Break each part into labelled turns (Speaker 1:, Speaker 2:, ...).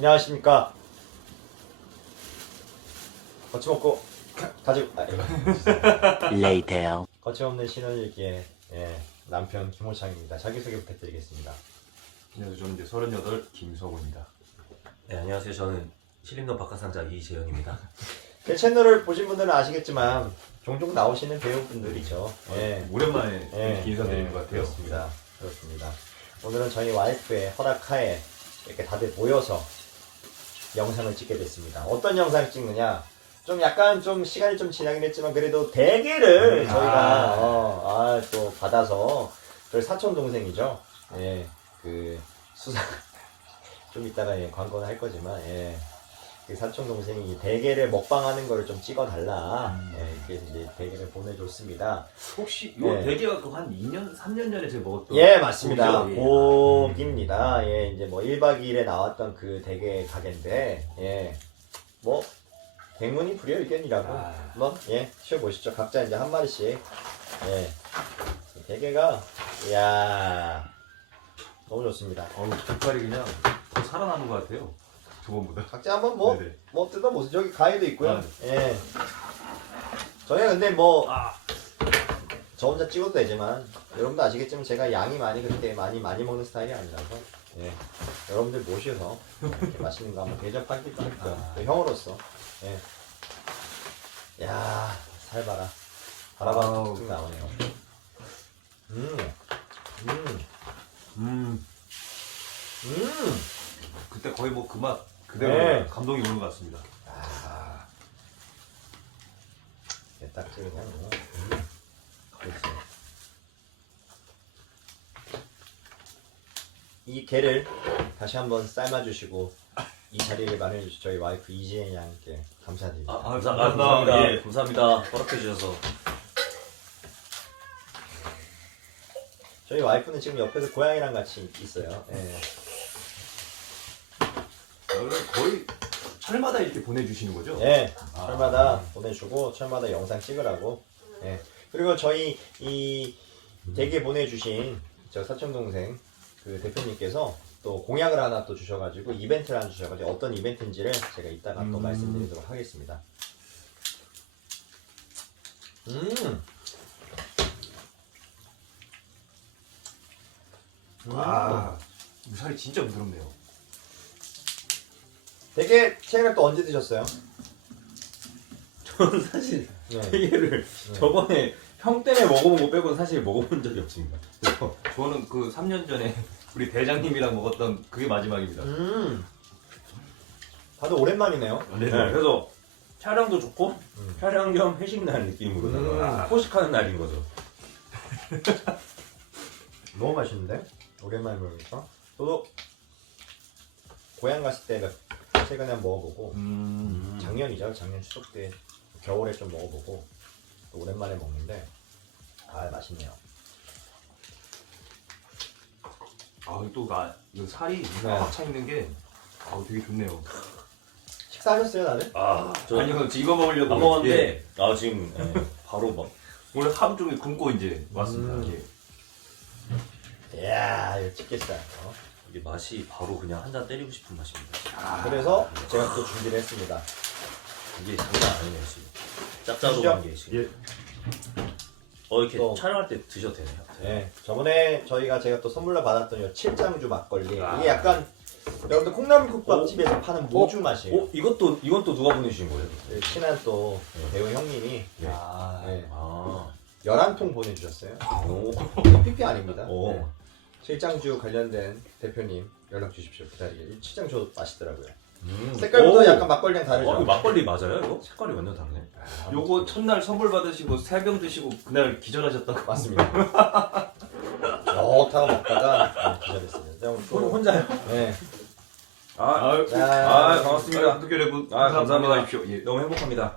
Speaker 1: 안녕하십니까. 거침없고 가지고
Speaker 2: Later.
Speaker 1: 거침없는 신혼일기의 남편 김호창입니다. 자기소개 부탁드리겠습니다.
Speaker 3: 안녕하세요. 저는 이제 38 김석우입니다.
Speaker 4: 네, 안녕하세요. 저는 신림동 박하상자 이재영입니다.
Speaker 1: 제 채널을 보신 분들은 아시겠지만 종종 나오시는 배우분들이죠.
Speaker 3: 오랜만에 인사드리는 것 같아요.
Speaker 1: 그렇습니다. 오늘은 저희 와이프의 허락하에 이렇게 다들 모여서 영상을 찍게 됐습니다. 어떤 영상 찍느냐? 좀 약간 좀 시간이 좀 지나긴 했지만 그래도 대게를 저희가 또 받아서 저희 사촌 동생이죠. 그 수사 좀 이따가 광고는 할 거지만 그 사촌 동생이 대게를 먹방하는 거를 좀 찍어달라. 이렇게 이제 대게를 보내줬습니다.
Speaker 3: 혹시 요 대게가 한 2년, 3년 전에 제가 먹었던
Speaker 1: 맞습니다.
Speaker 3: 고기죠?
Speaker 1: 고기입니다. 이제 뭐 1박 2일에 나왔던 그 대게 가게인데 뭐 백문이 불여일견이라고 한번 쉬어보시죠. 각자 이제 한 마리씩. 대게가 이야 너무 좋습니다.
Speaker 3: 족발이 그냥 더 살아나는 것 같아요. 저번보다.
Speaker 1: 각자 한번
Speaker 3: 네네.
Speaker 1: 뭐 뜯어보세요. 저기 가위도 있고요.
Speaker 3: 네.
Speaker 1: 저희가 근데 저 혼자 찍어도 되지만 여러분도 아시겠지만 제가 양이 그렇게 많이 먹는 스타일이 아니라서 여러분들 모셔서 이렇게 맛있는 거 한번 대접하기도 할게요. 또 형으로서. 야, 살 봐라. 바라봐 툭툭 나오네요.
Speaker 3: 그때 거의 뭐 그 맛 그대로 감동이 오는 것 같습니다.
Speaker 1: 딱 그냥 그렇지. 이 게를 다시 한번 삶아주시고 이 자리를 마련해주신 저희 와이프 이지혜 양께 감사드립니다.
Speaker 4: 감사합니다.
Speaker 3: 예.
Speaker 4: 감사합니다. 허락해 주셔서.
Speaker 1: 저희 와이프는 지금 옆에서 고양이랑 같이 있어요.
Speaker 3: 원래 거의 철마다 이렇게 보내주시는 거죠?
Speaker 1: 철마다 보내주고 철마다 영상 찍으라고. 그리고 저희 이 대게 보내주신 저 사촌 동생 그 대표님께서 또 공약을 하나 또 주셔가지고 이벤트를 하나 주셔가지고 어떤 이벤트인지를 제가 이따가 또 말씀드리도록 하겠습니다.
Speaker 3: 이 살이 진짜 부드럽네요.
Speaker 1: 대게 최근에 또 언제 드셨어요?
Speaker 4: 저는 사실 대게를 저번에 형 때문에 먹어본 거 빼고는 사실 먹어본 적이 없습니다. 그래서
Speaker 3: 저는 그 3년 전에 우리 대장님이랑 먹었던 그게 마지막입니다.
Speaker 1: 다들 오랜만이네요.
Speaker 4: 그래서 촬영도 좋고 촬영 겸 회식 날 느낌으로다가 포식하는 날인 거죠.
Speaker 1: 너무 맛있는데? 오랜만에 먹으니까. 저도 고향 갔을 때 최근에 한번 먹어보고 작년이죠. 작년 추석 때 겨울에 좀 먹어보고 또 오랜만에 먹는데 맛있네요.
Speaker 3: 이거 살이 꽉 차 있는 게 되게 좋네요.
Speaker 1: 식사하셨어요 다들?
Speaker 3: 아니요, 이거 먹으려고
Speaker 4: 안 먹었는데 지금 바로 막
Speaker 3: 오늘 하루 종일 굶고 이제 왔습니다.
Speaker 1: 이야 이거 찍겠어요.
Speaker 4: 이게 맛이 바로 그냥 한 잔 때리고 싶은 맛입니다.
Speaker 1: 그래서 제가 또 준비를 했습니다.
Speaker 4: 이게 장난 아니네요 지금. 짭짤한 게 지금. 이렇게
Speaker 1: 또-
Speaker 4: 촬영할 때 드셔도 되네요.
Speaker 1: 저번에 제가 또 선물로 받았던 이 칠장주 막걸리 이게 약간 여러분들 콩나물국밥집에서 파는 모주 맛이에요.
Speaker 4: 이건 또 누가 보내주신 거예요?
Speaker 1: 친한 또 배우 형님이
Speaker 4: 네.
Speaker 1: 11통 보내주셨어요.
Speaker 4: 오.
Speaker 1: PP 아닙니다.
Speaker 4: 오.
Speaker 1: 칠장주 관련된 대표님 연락 주십시오. 기다리게. 칠장주 맛있더라고요.
Speaker 4: 오.
Speaker 1: 색깔부터 약간 막걸리랑 다르죠.
Speaker 4: 이거 막걸리 맞아요? 이거 색깔이 완전 다르네.
Speaker 3: 요거 첫날 선물 받으시고 3병 드시고 그날 기절하셨다고.
Speaker 1: 맞습니다. 좋다고 먹다가 기절했습니다.
Speaker 4: 혼자요?
Speaker 1: 네.
Speaker 4: 반갑습니다.
Speaker 3: 구독 여러분
Speaker 4: 감사합니다.
Speaker 3: 하십시오.
Speaker 4: 너무 행복합니다.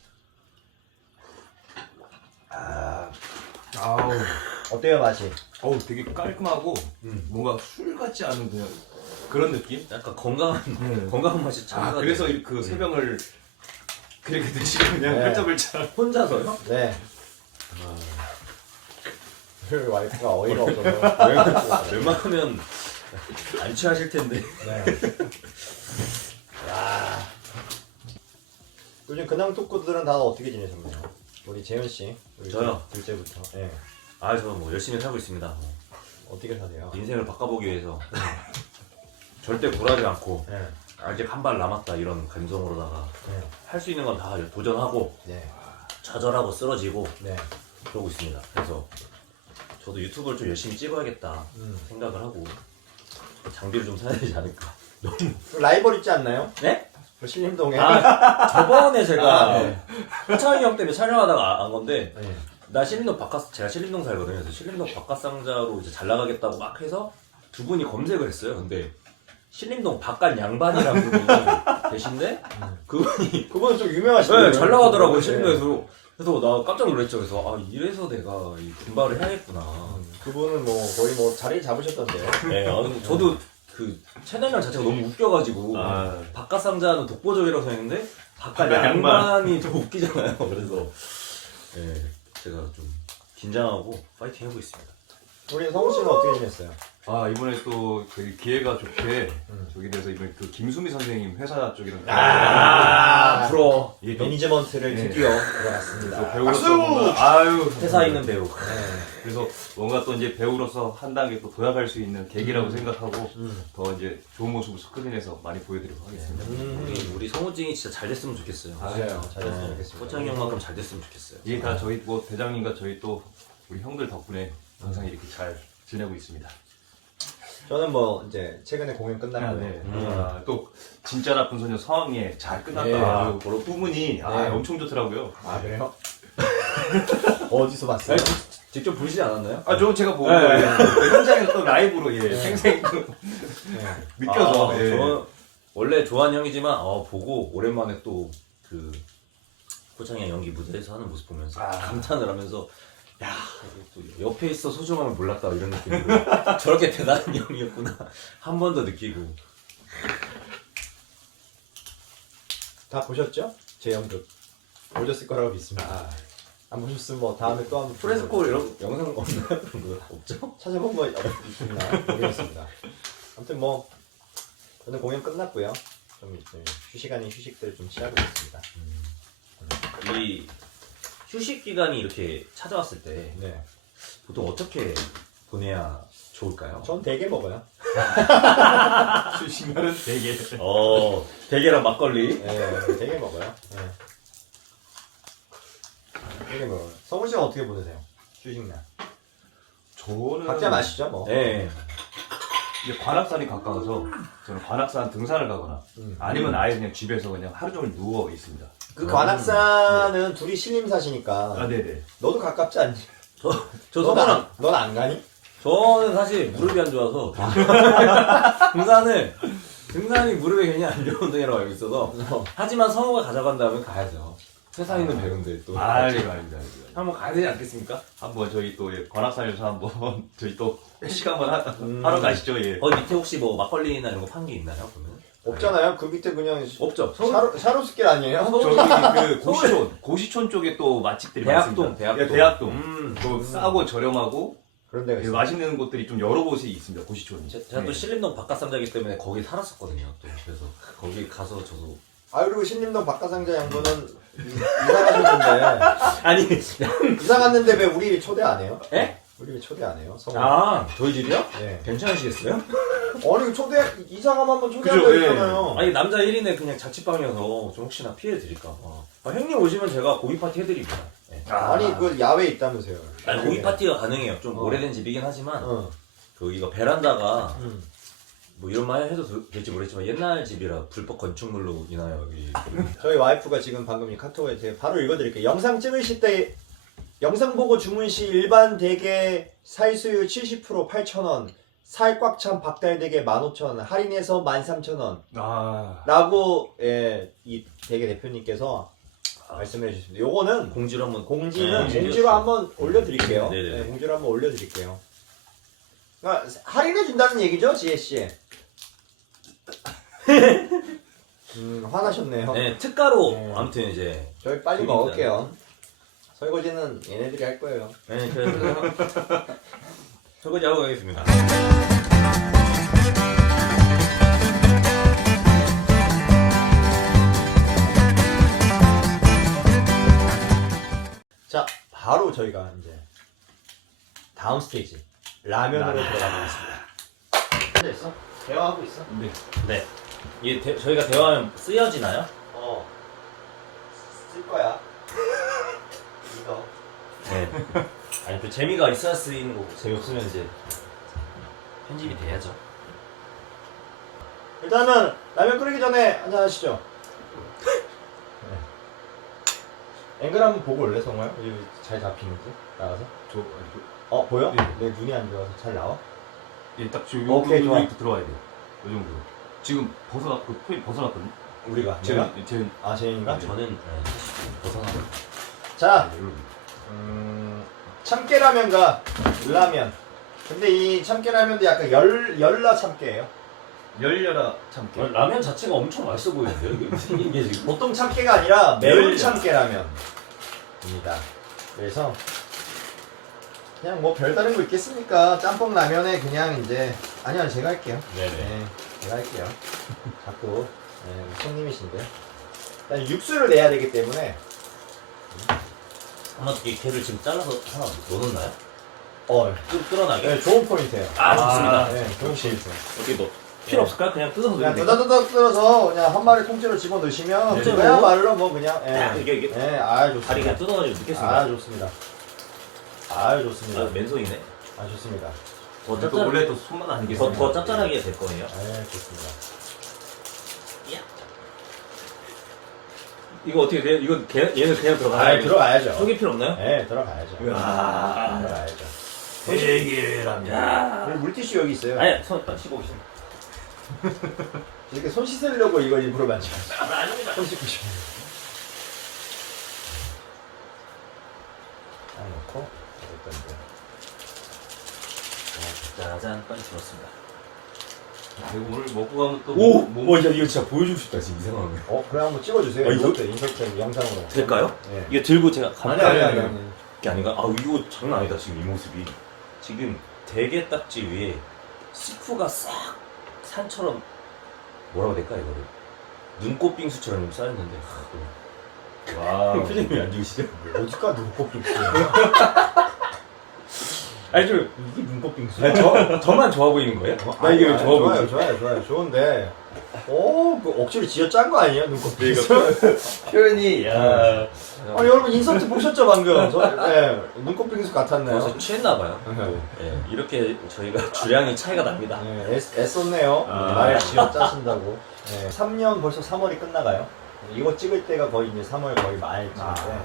Speaker 1: 어때요 맛이?
Speaker 3: 되게 깔끔하고 뭔가 술 같지 않은 그냥 그런 느낌?
Speaker 4: 약간 건강한 맛이 참.
Speaker 3: 그래서 그 3병을 그렇게 드시고 그냥 훌쩍훌쩍.
Speaker 4: 혼자서요?
Speaker 1: 네. 그 와이프가 어이가 없어서
Speaker 4: 웬만하면 안 취하실 텐데.
Speaker 1: 네. 야. 요즘 근황 토크들은 다 어떻게 지내셨나요? 우리 재현 씨. 우리
Speaker 4: 저요?
Speaker 1: 둘째부터. 네.
Speaker 4: 아, 저 뭐 열심히 살고 있습니다. 뭐.
Speaker 1: 어떻게 사세요?
Speaker 4: 인생을 바꿔보기 위해서 절대 굴하지 않고
Speaker 1: 네.
Speaker 4: 아직 한 발 남았다 이런 감성으로다가
Speaker 1: 네.
Speaker 4: 할 수 있는 건 다 도전하고
Speaker 1: 네.
Speaker 4: 좌절하고 쓰러지고
Speaker 1: 네.
Speaker 4: 그러고 있습니다. 그래서 저도 유튜브를 좀 열심히 찍어야겠다 생각을 하고 장비를 좀 사야 되지 않을까.
Speaker 1: 라이벌 있지 않나요?
Speaker 4: 네?
Speaker 1: 그 신림동에.
Speaker 4: 아, 저번에 제가
Speaker 1: 아, 네.
Speaker 4: 호창이 형 때문에 촬영하다가 안 건데
Speaker 1: 네.
Speaker 4: 나 신림동 바깥 제가 신림동 살거든요. 그래서 신림동 바깥 상자로 이제 잘 나가겠다고 막 해서 두 분이 검색을 했어요. 근데 신림동 바깥 양반이라는 분이 계신데 그분이
Speaker 1: 그분은 좀 유명하시더라고요.
Speaker 4: 네, 잘 나가더라고요.
Speaker 1: 네.
Speaker 4: 신림동에서. 그래서 나 깜짝 놀랐죠. 그래서 아 이래서 내가 이 분발을 해야겠구나.
Speaker 1: 그분은 뭐 거의 뭐 자리 잡으셨던데요.
Speaker 4: 네, 저도 그 채널명 자체가 너무 웃겨가지고
Speaker 3: 아.
Speaker 4: 바깥 상자는 독보적이라고 생각했는데 바깥
Speaker 3: 바깥
Speaker 4: 양반이 더 웃기잖아요. 그래서 네, 제가 좀 긴장하고 파이팅 하고 있습니다.
Speaker 1: 우리 성우 씨는 어떻게 지냈어요?
Speaker 3: 아 이번에 또 그 기회가 좋게
Speaker 1: 음.
Speaker 3: 저기 돼서 이번에 그 김수미 선생님 회사 쪽이랑
Speaker 1: 아,
Speaker 4: 부러워.
Speaker 3: 이게 또
Speaker 1: 매니지먼트를
Speaker 3: 네.
Speaker 1: 드디어 들어갔습니다.
Speaker 3: 배우로서 뭔가 아유
Speaker 4: 회사 있는 배우.
Speaker 1: 네.
Speaker 3: 그래서 뭔가 또 이제 배우로서 한 단계 또 도약할 수 있는 계기라고 생각하고 더 이제 좋은 모습을 스크린에서 많이 보여드리도록 하겠습니다.
Speaker 4: 우리 성우증이 진짜 잘 됐으면 좋겠어요.
Speaker 1: 맞아요. 잘 됐으면 좋겠습니다.
Speaker 4: 호창이 형만큼 잘 됐으면 좋겠어요.
Speaker 3: 이게 다 저희 뭐 대장님과 저희 또 우리 형들 덕분에 항상 이렇게 잘 지내고 있습니다.
Speaker 1: 저는 뭐 이제 최근에 공연 끝났고요.
Speaker 3: 네. 또 진짜 나쁜 소녀 성황리에 잘 끝났다.
Speaker 1: 네.
Speaker 3: 아, 그런 부분이
Speaker 1: 네.
Speaker 3: 엄청 좋더라고요.
Speaker 1: 아 그래요? 어디서 봤어요?
Speaker 4: 직접 보시지 않았나요?
Speaker 3: 아, 저 제가 보고
Speaker 4: 네.
Speaker 3: 현장에서 또 라이브로
Speaker 1: 네.
Speaker 3: 생생 또
Speaker 1: 네.
Speaker 3: 느껴서 예.
Speaker 4: 저 원래 좋아하는 형이지만 보고 오랜만에 또 그 호창이 형 연기 무대에서 하는 모습 보면서 감탄을 하면서 야 이게 또 옆에 있어 소중함을 몰랐다 이런 느낌으로 저렇게 대단한 형이었구나 한 번 더 느끼고.
Speaker 1: 다 보셨죠? 제 연극 보셨을 거라고 믿습니다. 안 보셨으면 뭐 다음에 또 한번
Speaker 4: 프레스콜 이런 영상 없나요? 그런 거 없죠?
Speaker 1: 찾아본 거 있나 모르겠습니다. 아무튼 뭐 저는 공연 끝났고요. 좀 이제 휴식 아닌 휴식들 좀 취하고 있습니다.
Speaker 4: 이 휴식 기간이 이렇게 찾아왔을 때
Speaker 1: 네.
Speaker 4: 보통 어떻게 보내야 좋을까요?
Speaker 1: 전 대게 먹어요.
Speaker 3: 수식날은 되게
Speaker 4: 대게랑 막걸리.
Speaker 1: 네, 되게 먹어요. 네. 되게 먹어요. 성훈 씨는 어떻게 보내세요? 휴식날.
Speaker 3: 저는
Speaker 1: 각자 마시죠 뭐.
Speaker 4: 네.
Speaker 3: 이제 관악산이 가까워서 저는 관악산 등산을 가거나 아니면 아예 그냥 집에서 그냥 하루 종일 누워 있습니다.
Speaker 1: 그 관악산은 둘이 신림 사시니까
Speaker 3: 아 네네.
Speaker 1: 너도 가깝지 않니?
Speaker 4: 저 성우랑
Speaker 1: 넌 안 가니?
Speaker 4: 저는 사실 무릎이 안 좋아서 등산이 무릎에 괜히 안 좋은 운동이라고 알고 있어서 하지만 성우가 가져간다면 가야죠. 세상에 있는 배우인데 또
Speaker 3: 알죠.
Speaker 4: 한번 가야 되지 않겠습니까?
Speaker 3: 한번 저희 또 관악산에서 한번 저희 또 회식 한번 하러 가시죠. 예.
Speaker 4: 거기 밑에 혹시 뭐 막걸리나 이런 거 판 게 있나요? 그러면?
Speaker 1: 없잖아요. 그 밑에 그냥
Speaker 4: 없죠.
Speaker 1: 샤로스길 아니에요?
Speaker 3: 저기 그 고시촌 쪽에 또 맛집들이
Speaker 4: 대학동,
Speaker 3: 많습니다.
Speaker 4: 대학동.
Speaker 3: 예, 대학동. 또 싸고 저렴하고
Speaker 1: 그런 데가
Speaker 3: 예,
Speaker 1: 있어요.
Speaker 3: 맛있는 곳들이 좀 여러 곳이 있습니다. 고시촌이.
Speaker 4: 제가 또
Speaker 3: 네.
Speaker 4: 신림동 바깥상자이기 때문에 거기 살았었거든요. 또 그래서 거기 가서 저도
Speaker 1: 아 그리고 신림동 박가상자 양분은 이사 가셨는데
Speaker 4: 아니
Speaker 1: 이사 갔는데 왜 우리 초대 안 해요?
Speaker 4: 에?
Speaker 1: 우리 왜 초대 안 해요? 성우.
Speaker 4: 저희 집이요?
Speaker 1: 네.
Speaker 4: 괜찮으시겠어요?
Speaker 1: 아니 초대 이사 가면 한번 초대한다
Speaker 3: 그죠, 예.
Speaker 1: 했잖아요.
Speaker 4: 아니 남자 1인에 그냥 자취방이어서 좀 혹시나 피해 드릴까 봐. 형님 오시면 제가 고기 파티 해드립니다. 네.
Speaker 1: 아니 그 야외에 있다면서요.
Speaker 4: 아니, 고기 파티가 가능해요. 좀
Speaker 1: 어.
Speaker 4: 오래된 집이긴 하지만
Speaker 1: 어.
Speaker 4: 그 이거 베란다가
Speaker 1: 음.
Speaker 4: 뭐 이런 말 해도 될지 모르겠지만 옛날 집이라 불법 건축물로 인하여 여기
Speaker 1: 저희 와이프가 지금 방금 이 카톡에 제가 바로 읽어드릴게요. 영상 찍으실 때 영상 보고 주문 시 일반 대게 사이수유 70% 8,000원, 살 꽉 찬 박달 대게 15,000원, 할인해서 13,000원 라고 이 대게 대표님께서 말씀해 주셨습니다. 요거는
Speaker 4: 공지로 한번
Speaker 1: 공지는
Speaker 4: 네,
Speaker 1: 공지로 한번 올려드릴게요.
Speaker 4: 네네.
Speaker 1: 네, 공지로 한번 올려드릴게요. 그러니까 할인해 준다는 얘기죠, 지혜 씨. 화나셨네요.
Speaker 4: 네 특가로
Speaker 1: 네.
Speaker 4: 아무튼 이제
Speaker 1: 저희 빨리
Speaker 4: 드립니다.
Speaker 1: 먹을게요. 설거지는 얘네들이 할 거예요.
Speaker 4: 네 그래서 설거지 하고 가겠습니다.
Speaker 1: 바로 저희가 이제 다음 스테이지 라면으로 들어가보겠습니다. 앉아 있어? 대화하고 있어?
Speaker 3: 네.
Speaker 4: 네. 이게 저희가 대화하면 쓰여지나요?
Speaker 1: 쓸 거야. 이거.
Speaker 4: 네. 아니 또 재미가 있어야 쓰이는 거고 재미없으면 이제 편집이 돼야죠.
Speaker 1: 일단은 라면 끓이기 전에 한잔 하시죠. 네. 앵글 한번 보고 올래 성호야? 이거 잘 잡히는지 나가서? 보여?
Speaker 3: 네.
Speaker 1: 내 눈이 안 좋아서 잘 나와?
Speaker 3: 예, 딱 지금
Speaker 1: 오케이, 좋아.
Speaker 3: 여기 들어와야 돼요. 이 정도. 지금 벗어났고 코인 벗어났거든요.
Speaker 1: 우리가
Speaker 3: 제가
Speaker 1: 내가?
Speaker 3: 제
Speaker 1: 제인이가?
Speaker 4: 저는 벗어나고
Speaker 1: 자 참깨라면과 라면. 근데 이 참깨라면도 약간 열라 참깨예요.
Speaker 3: 열려라 참깨.
Speaker 4: 라면 자체가 엄청 맛있어 보이는데요? 이게 생긴 게 지금.
Speaker 1: 보통 참깨가 아니라 매운
Speaker 4: 열라.
Speaker 1: 참깨라면입니다. 그래서 그냥 뭐 별다른 거 있겠습니까? 짬뽕 라면에 그냥 이제 아니요 제가 할게요.
Speaker 4: 네네.
Speaker 1: 네, 제가 할게요. 자꾸 손님이신데 일단 육수를 내야 되기 때문에
Speaker 4: 한번 이 게를 지금 잘라서 하나 넣어놓나요? 뜯어나게?
Speaker 1: 네, 좋은 포인트예요.
Speaker 4: 좋습니다.
Speaker 1: 네, 좋은 포인트.
Speaker 4: 여기 너 필요 없을까요? 그냥 뜯어서
Speaker 1: 그냥
Speaker 4: 넣으면 돼요?
Speaker 1: 뜨다뜨다 뜯어서 그냥 한 마리 통째로 집어 넣으시면
Speaker 4: 네.
Speaker 1: 그야말로 뭐 그냥
Speaker 4: 이게
Speaker 1: 네,
Speaker 4: 다리
Speaker 1: 좋습니다.
Speaker 4: 그냥 뜯어가지고 넣겠습니다.
Speaker 1: 좋습니다. 좋습니다.
Speaker 4: 맨손이네.
Speaker 1: 좋습니다.
Speaker 4: 더
Speaker 3: 또
Speaker 4: 짭짤,
Speaker 3: 원래 또 손만 아니겠습니까?
Speaker 4: 더 짭짤하게 될 거예요.
Speaker 1: 좋습니다.
Speaker 4: 이거 어떻게 돼요? 이건 얘는 그냥 들어가요?
Speaker 1: 들어가야죠.
Speaker 4: 속이 필요 없나요?
Speaker 1: 네, 들어가야죠.
Speaker 4: 으아.
Speaker 1: 들어가야죠.
Speaker 4: 대기랍니다.
Speaker 1: 그리고 물티슈 여기 있어요.
Speaker 4: 아니, 손 씻고 오시면.
Speaker 1: 이렇게 손 씻으려고 이걸 일부러 만지고
Speaker 4: 아닙니다.
Speaker 1: 손 씻고 싶어요. 딱 넣고 이것도 이제
Speaker 4: 짜잔, 빨리 들었습니다.
Speaker 3: 이거 오늘 먹고 가면 또
Speaker 4: 야, 이거 진짜 보여주고 싶다, 지금 이상한 거.
Speaker 1: 그래 한번 찍어주세요.
Speaker 4: 아, 이거?
Speaker 1: 인서트 영상으로.
Speaker 4: 될까요?
Speaker 1: 네.
Speaker 4: 이거 들고 제가
Speaker 1: 아니.
Speaker 4: 게 아닌가? 이거 장난 아니다, 지금 이 모습이. 지금 대게 딱지 위에 스프가 싹 산처럼 뭐라고 해야 될까, 이거를? 눈꽃 빙수처럼 좀 쌓였는데.
Speaker 3: 와.
Speaker 4: 표정이 안 좋으시죠?
Speaker 1: 어디까 눈꽃 빙수.
Speaker 4: 아니, 좀.
Speaker 1: 이게 눈꽃 빙수.
Speaker 4: 저만 좋아 보이는 거예요? 나 이게 왜 좋아 보이지?
Speaker 1: 좋아요. 좋은데. 그 억지로 지어 짠 거 아니에요 눈꽃 빙수?
Speaker 4: 표현이, 야.
Speaker 1: 여러분 인서트 보셨죠 방금? 눈꽃 빙수 같았네요.
Speaker 4: 벌써 취했나봐요. 네, 이렇게 저희가 주량이 차이가 납니다.
Speaker 1: 애썼네요.
Speaker 3: 아.
Speaker 1: 말 지어 짜신다고. 3년 벌써 3월이 끝나가요. 이거 찍을 때가 거의 이제 3월 거의 말쯤인데.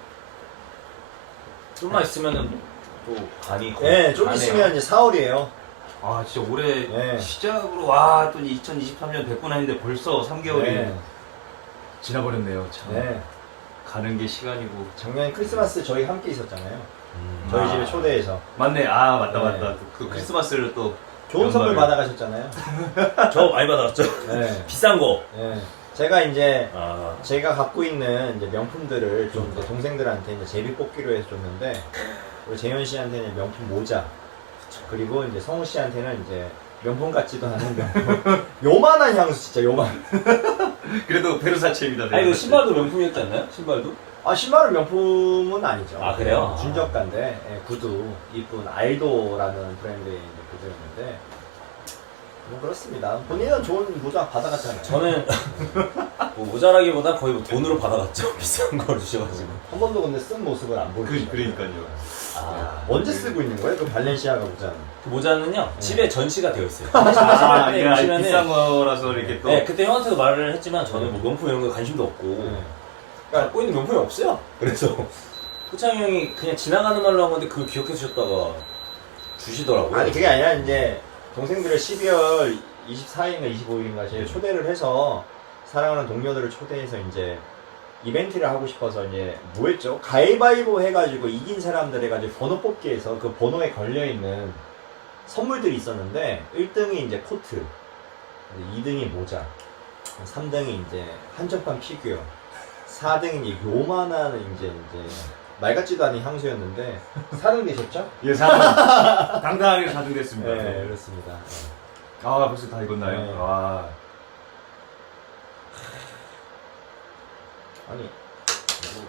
Speaker 4: 좀만 있으면은 또 간이
Speaker 1: 좀
Speaker 4: 가네요.
Speaker 1: 있으면 이제 4월이에요.
Speaker 3: 아 진짜 올해
Speaker 1: 네.
Speaker 3: 시작으로 와 또 2023년 됐구나 했는데 벌써 3개월이
Speaker 1: 네.
Speaker 3: 지나버렸네요. 참
Speaker 1: 네.
Speaker 3: 가는 게 시간이고.
Speaker 1: 작년 크리스마스 저희 함께 있었잖아요.
Speaker 4: 음.
Speaker 1: 저희 집에 초대해서.
Speaker 3: 맞네. 아 맞다
Speaker 1: 네.
Speaker 3: 맞다. 그
Speaker 1: 네.
Speaker 3: 크리스마스를 또
Speaker 1: 좋은 선물
Speaker 3: 연말을-
Speaker 1: 받아가셨잖아요.
Speaker 4: 저 많이 받았죠?
Speaker 1: 네.
Speaker 4: 비싼 거.
Speaker 1: 제가 이제
Speaker 4: 아,
Speaker 1: 제가 갖고 있는 이제 명품들을 좀 이제 동생들한테 이제 제비 뽑기로 해서 줬는데 우리 재현 씨한테는 명품 모자 그리고 이제 성우 씨한테는 이제 명품 같지도 않은 명품 요만한 향수 진짜 요만.
Speaker 3: 그래도 베르사체입니다.
Speaker 4: 이거
Speaker 3: 베르사체.
Speaker 4: 신발도 명품이었지 않나요? 신발도?
Speaker 1: 신발은 명품은 아니죠.
Speaker 4: 아, 그래요?
Speaker 1: 준저가인데 구두 이쁜 알도라는 브랜드의 이제 구두였는데 뭐 그렇습니다. 본인은 좋은 모자 받아갔잖아요.
Speaker 4: 저는 뭐 모자라기보다 거의 뭐 돈으로 받아갔죠. 비싼 걸 주셔가지고.
Speaker 1: 한 번도 근데 쓴 모습을 안 보여주죠.
Speaker 3: 그러니까요.
Speaker 1: 언제 쓰고 있는 거예요? 그 발렌시아가 모자는?
Speaker 4: 그 모자는요,
Speaker 1: 네.
Speaker 4: 집에 전시가 되어 있어요.
Speaker 3: 아,
Speaker 4: 네,
Speaker 3: 이게
Speaker 4: 보시면은
Speaker 3: 비싼 거라서 이렇게 또
Speaker 4: 네, 그때 형한테도 말을 했지만 저는 뭐 명품 이런 거 관심도 없고 갖고 있는 명품이 없어요. 그래서 호창이 형이 그냥 지나가는 말로 한 건데 그걸 기억해 주셨다가 주시더라고요.
Speaker 1: 아니 그게 아니라 이제 동생들을 12월 24일인가 25일인가 제가 초대를 해서 사랑하는 동료들을 초대해서 이제 이벤트를 하고 싶어서 이제 뭐 했죠? 가위바위보 해가지고 이긴 사람들 해가지고 번호 뽑기 해서 그 번호에 걸려있는 선물들이 있었는데 1등이 이제 코트 2등이 모자 3등이 이제 한정판 피규어 4등이 이제 요만한 이제 말 같지도 않은 향수였는데 4등 되셨죠?
Speaker 3: 예, 4등. 당당하게 4등 됐습니다.
Speaker 1: 네 그렇습니다.
Speaker 3: 아 벌써 다 익었나요?
Speaker 1: 네.
Speaker 3: 와.
Speaker 1: 아니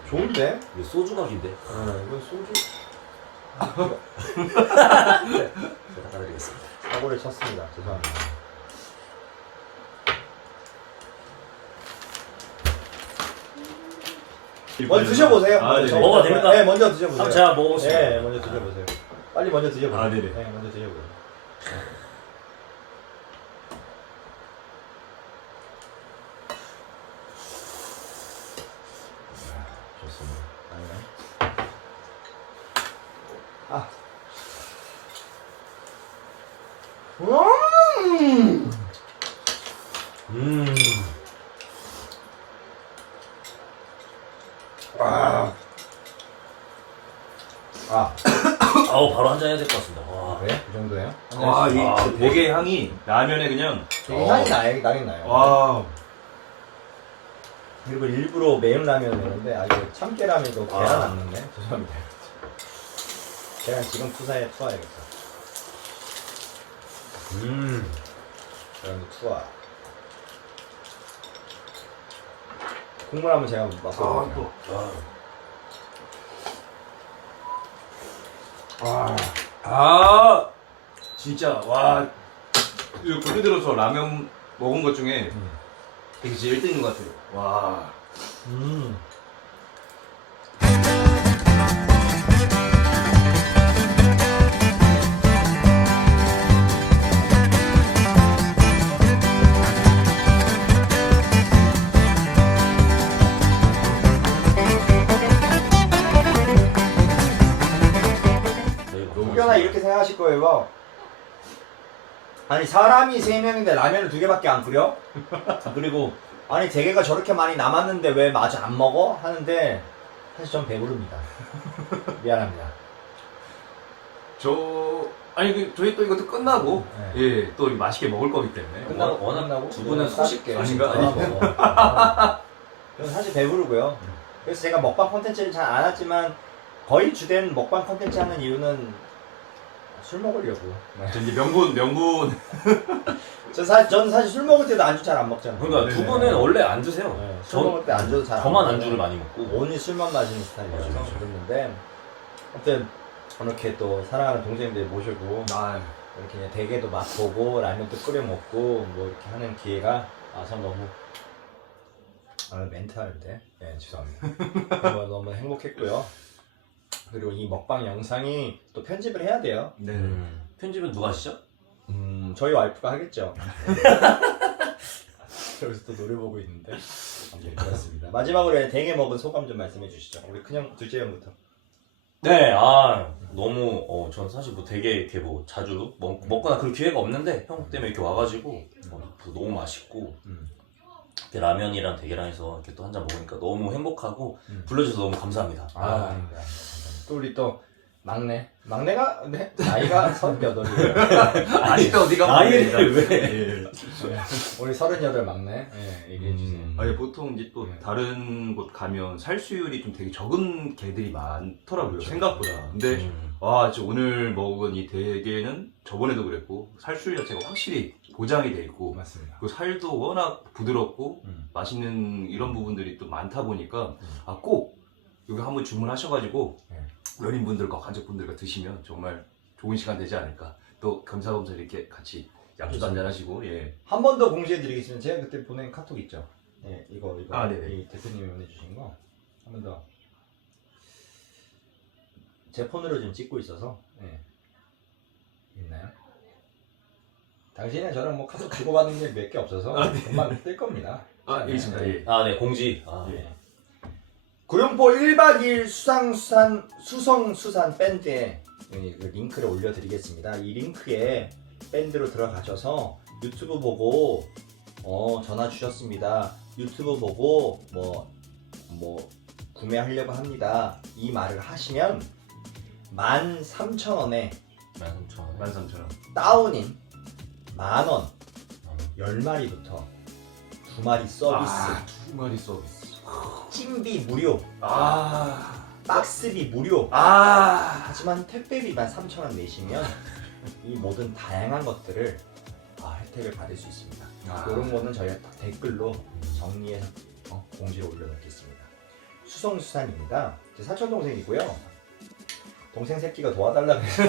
Speaker 1: 좋은데?
Speaker 4: 이거 소주각인데.
Speaker 1: 이거 소주
Speaker 4: 제가 닦아드리겠습니다.
Speaker 1: 사고를 쳤습니다. 죄송합니다. 먼저 드셔보세요.
Speaker 3: 아, 네.
Speaker 4: 먹어도 됩니까?
Speaker 1: 네, 먼저 드셔보세요.
Speaker 4: 한번 제가 먹어보겠습니다.
Speaker 1: 네, 먼저 드셔보세요. 빨리 먼저 드셔보세요.
Speaker 3: 아, 네네.
Speaker 1: 네, 먼저 드셔보세요.
Speaker 4: 좋습니다.
Speaker 1: 아. 아. 아,
Speaker 4: 아우 바로 한잔 해야 될 것 같습니다. 와.
Speaker 1: 그래? 그 정도예요?
Speaker 3: 와, 이
Speaker 4: 아,
Speaker 3: 대게 향이 라면에 그냥
Speaker 1: 되게 향이 나긴 나요.
Speaker 3: 와.
Speaker 1: 그리고 일부러 매운 라면을 내는데 이거 참깨라면도 계란
Speaker 4: 아.
Speaker 1: 안 넣네. 죄송합니다. 계란 지금 투하해야겠다. 계란도 투하. 국물 한번 제가 맛볼게요.
Speaker 3: 아, 진짜 와. 이 군대 들어서 라면 먹은 것 중에 되게 제일 1등인 것 같아요. 와.
Speaker 1: 혹여나 이렇게 생각하실 거예요. 아니 사람이 3명인데 라면을 2개밖에 안 끓여? 그리고 아니 대게가 저렇게 많이 남았는데 왜 마저 안 먹어? 하는데 사실 전 배부릅니다. 미안합니다.
Speaker 3: 아니 저희 또 이것도 끝나고
Speaker 1: 네.
Speaker 3: 예, 또 맛있게 먹을 거기 때문에.
Speaker 1: 끝나고
Speaker 4: 워낙
Speaker 1: 끝나고
Speaker 4: 두 분은 소식
Speaker 3: 아닌가?
Speaker 1: 저는 사실 배부르고요. 그래서 제가 먹방 콘텐츠를 잘 안 하지만 거의 주된 먹방 콘텐츠 하는 이유는 술 먹으려고.
Speaker 3: 저 이제 명분.
Speaker 1: 저는 사실 술 먹을 때도 안주 잘 안 먹잖아요.
Speaker 4: 그러니까 두
Speaker 3: 네네.
Speaker 4: 분은 원래 안 드세요.
Speaker 1: 네, 술 먹을 때 안주도 잘 안
Speaker 4: 저만
Speaker 1: 먹어요.
Speaker 4: 안주를 많이 먹고.
Speaker 1: 오늘 술만 마시는 스타일이라서
Speaker 4: 맞아.
Speaker 1: 그랬는데 아무튼 이렇게 또 사랑하는 동생들 모시고
Speaker 3: 아,
Speaker 1: 이렇게 대게도 맛보고 라면도 끓여 먹고 뭐 이렇게 하는 기회가 전 너무 멘트 하는데 죄송합니다. 너무 행복했고요. 그리고 이 먹방 영상이 또 편집을 해야 돼요.
Speaker 3: 네.
Speaker 4: 편집은 누가 하시죠?
Speaker 1: 저희 와이프가 하겠죠. 여기서 또 노래 보고 있는데 아무튼 그렇습니다. 마지막으로 대게 먹은 소감 좀 말씀해 주시죠. 우리 큰형 둘째 형부터.
Speaker 4: 네, 너무, 전 사실 뭐 되게 이렇게 뭐 자주 먹거나 그럴 기회가 없는데 형 때문에 이렇게 와가지고 너무 맛있고 이렇게 라면이랑 대게랑 해서 이렇게 또 한 잔 먹으니까 너무 행복하고 불러주셔서 너무 감사합니다.
Speaker 1: 아닙니다. 또 우리 또 막내가 나이가 38이에요.
Speaker 3: 아직도 어디가
Speaker 4: 나이를 왜?
Speaker 1: 우리 38 막내 얘기해 주세요.
Speaker 3: 아니 보통 이제 또 다른 곳 가면 살수율이 좀 되게 적은 개들이 많더라고요.
Speaker 1: 그렇죠.
Speaker 3: 생각보다. 근데 와, 진짜 오늘 먹은 이 대게는 저번에도 그랬고 살수율 자체가 확실히 보장이 돼 있고
Speaker 1: 맞습니다.
Speaker 3: 그 살도 워낙 부드럽고 맛있는 이런 부분들이 또 많다 보니까 꼭 여기 한번 주문하셔가지고 연인분들과 가족분들과 드시면 정말 좋은 시간 되지 않을까. 또 겸사겸사 이렇게 같이 약주도 한잔 하시고
Speaker 1: 한 번 더 공지해 드리겠습니다. 제가 그때 보낸 카톡 있죠. 이거
Speaker 3: 네네.
Speaker 1: 이 대표님이 보내주신 거 한 번 더. 제 폰으로 지금 찍고 있어서 있나요? 당신은 저랑 뭐 카톡 주고받는 게 몇 개 없어서 금방 뜰 겁니다.
Speaker 3: 여기 있습니다. 예.
Speaker 4: 네, 공지.
Speaker 1: 구룡포 1박 2일 수성수산 밴드에 그 링크를 올려드리겠습니다. 이 링크에 밴드로 들어가셔서 유튜브 보고 전화 주셨습니다. 유튜브 보고 뭐 구매하려고 합니다. 이 말을 하시면 13,000원에
Speaker 3: 13,000원.
Speaker 1: 다운인 10,000원 10마리부터 2마리 서비스,
Speaker 3: 2마리 서비스.
Speaker 1: 찜비 무료, 박스비 무료. 하지만 택배비만 3,000원 내시면 이 모든 다양한 것들을 혜택을 받을 수 있습니다. 이런 거는 저희가 딱 댓글로 정리해서 공지를 올려놓겠습니다. 수성수산입니다. 제 사촌 동생이고요. 동생 새끼가 도와달라고 해서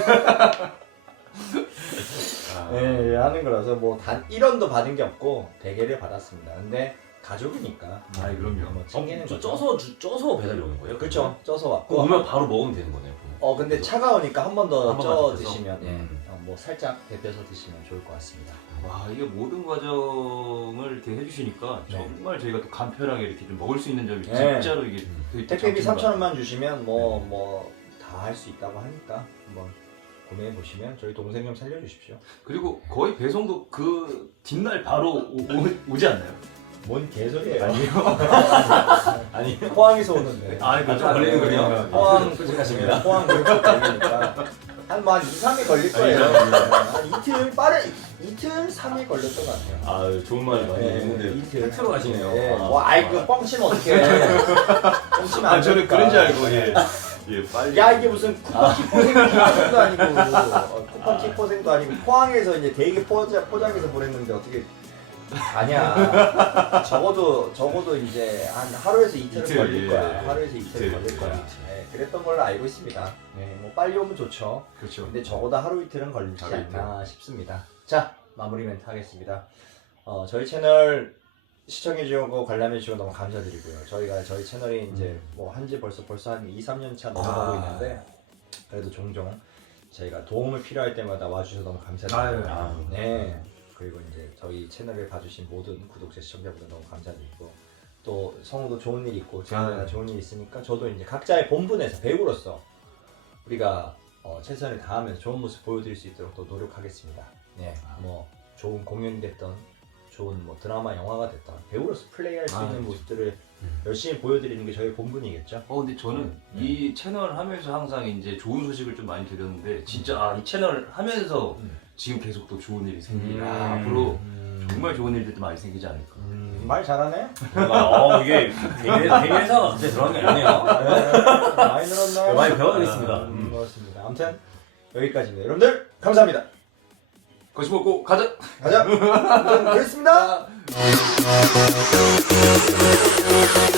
Speaker 1: 네, 하는 거라서 뭐 단 1원도 받은 게 없고 대게를 받았습니다. 근데 가족이니까
Speaker 3: 아, 그럼요.
Speaker 1: 뭐 챙기는 거죠.
Speaker 4: 쪄서 배달이 오는 거예요?
Speaker 1: 그렇죠. 쪄서 왔고.
Speaker 4: 오면 바로 먹으면 되는 거네요. 그럼.
Speaker 1: 근데 차가우니까 한 번 더
Speaker 4: 한 번만
Speaker 1: 쪄
Speaker 4: 데펴서?
Speaker 1: 드시면 뭐 살짝 데펴서 드시면 좋을 것 같습니다.
Speaker 3: 와, 이게 모든 과정을 이렇게 해주시니까
Speaker 1: 네.
Speaker 3: 정말 저희가 또 간편하게 이렇게 좀 먹을 수 있는 점이
Speaker 1: 네.
Speaker 3: 진짜로 이게 되게
Speaker 1: 택배비
Speaker 3: 장점인 것
Speaker 1: 3,000원만 주시면 뭐 다 할 수 있다고 하니까 한번 구매해 보시면 저희 동생 좀 살려주십시오.
Speaker 3: 그리고 거의 배송도 그 뒷날 바로 오지 않나요?
Speaker 1: 뭔 개소리예요?
Speaker 4: 아니
Speaker 1: 포항에서 오는데.
Speaker 3: 아,
Speaker 4: 좀 걸리는군요.
Speaker 1: 포항
Speaker 4: 솔직하십니다.
Speaker 1: 포항 그렇게 걸리니까 한 2-3일 걸릴 거예요. 한 이틀 이틀 3일 걸렸던 것 같아요.
Speaker 4: 아 좋은 말 많이 했는데
Speaker 1: 이틀.
Speaker 4: 팩트로 가시네요.
Speaker 1: 네.
Speaker 4: 아.
Speaker 1: 뭐 그 뻥치면 어떡해. 뻥치면 안
Speaker 3: 저는
Speaker 1: 되니까.
Speaker 3: 그런 줄 알고 예, 빨리.
Speaker 1: 야 이게 무슨 쿠팡 킥포생도 아니고 쿠팡 킥포생도 아니고 포항에서 이제 대게 포장해서 보냈는데 어떻게 아니야. 적어도 이제 한 하루에서 이틀은
Speaker 3: 이틀,
Speaker 1: 걸릴
Speaker 3: 예,
Speaker 1: 거야.
Speaker 3: 예.
Speaker 1: 하루에서 이틀
Speaker 3: 이틀,
Speaker 1: 걸릴 거야.
Speaker 3: 그렇지.
Speaker 1: 네, 그랬던 걸로 알고 있습니다. 네, 뭐 빨리 오면 좋죠.
Speaker 3: 그렇죠.
Speaker 1: 근데 적어도 하루 이틀은 걸리지
Speaker 3: 하루 이틀.
Speaker 1: 않나 싶습니다. 자, 마무리 멘트 하겠습니다. 저희 채널 시청해주고 관람해주고 너무 감사드리고요. 저희 채널이 이제 뭐 한지 벌써 한 2-3년 차 넘어가고 있는데 그래도 종종 저희가 도움을 필요할 때마다 와주셔서 너무 감사드리고요.
Speaker 3: 아유.
Speaker 1: 네. 그리고 이제 저희 채널을 봐주신 모든 구독자 시청자분들 너무 감사드리고 또 성우도 좋은 일 있고 제가 좋은 일 있으니까 저도 이제 각자의 본분에서 배우로서 우리가 최선을 다하면서 좋은 모습 보여드릴 수 있도록 또 노력하겠습니다. 네, 뭐 좋은 공연이 됐던 좋은 뭐 드라마 영화가 됐던 배우로서 플레이할 수 있는 모습들을 열심히 보여드리는 게 저희 본분이겠죠.
Speaker 3: 근데 저는 이 채널 하면서 항상 이제 좋은 소식을 좀 많이 들었는데 진짜 이 채널 하면서 지금 계속 또 좋은 일이 생기라 앞으로 정말 좋은 일들도 많이 생기지 않을까.
Speaker 1: 말 잘하네.
Speaker 4: 이게 대회사가 갑자기 들어간 게 아니네요.
Speaker 1: 많이 늘었나요?
Speaker 4: 많이 배워야겠습니다.
Speaker 1: 그렇습니다. 아무튼 여기까지입니다. 여러분들 감사합니다.
Speaker 3: 거시 먹고 가자.
Speaker 1: 가자. 아무튼 그랬습니다.